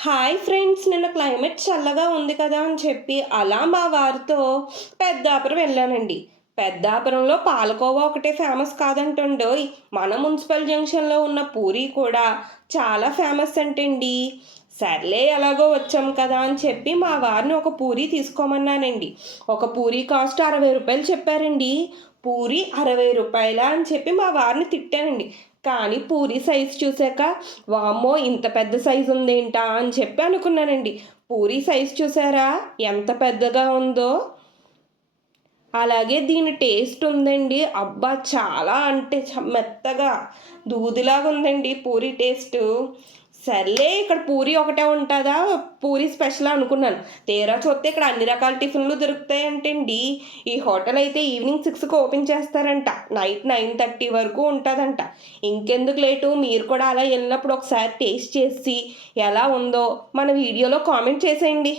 Hi friends, నిన్న climate చల్లగా ఉంది కదా అని చెప్పి అలా మా వారితో పెద్దాపురం వెళ్ళానండి. పెద్దాపురంలో పాలకోవా ఒకటే ఫేమస్ కాదంటండోయ్. మన మున్సిపల్ జంక్షన్‌లో ఉన్న పూరి కూడా చాలా ఫేమస్ అంటండి. సర్లే ఎలాగో వచ్చాం కదా అని చెప్పి మా వారిని ఒక పూరి తీసుకోమన్నానండి. ఒక పూరి కాస్ట్ రూ. 60 చెప్పారండి. పూరి రూ. 60 అని చెప్పి మా వారిని తిట్టానండి. కానీ పూరి సైజ్ చూసాక వామ్మో! ఇంత పెద్ద సైజు ఉందేంటా అని చెప్పి అనుకున్నానండి. పూరి సైజ్ చూసారా ఎంత పెద్దగా ఉందో? అలాగే దీని టేస్ట్ ఉందండి. అబ్బా! చాలా అంటే మెత్తగా దూదిలాగా ఉందండి పూరి టేస్టు. సర్లే ఇక్కడ పూరి ఒకటే ఉంటదా? పూరి స్పెషలా అనుకున్నాను. తీరా చూస్తే ఇక్కడ అన్ని రకాల టిఫిన్‌లు దొరుకుతాయంటండి. ఈ హోటల్ అయితే ఈవినింగ్ 6కి ఓపెన్ చేస్తారంట. నైట్ 9:30 వరకు ఉంటదంట. ఇంకెందుకు లేటు మీరు కూడా అలా ఎళ్ళినప్పుడు ఒకసారి టేస్ట్ చేసి ఎలా ఉందో మన వీడియోలో కామెంట్ చేసేయండి.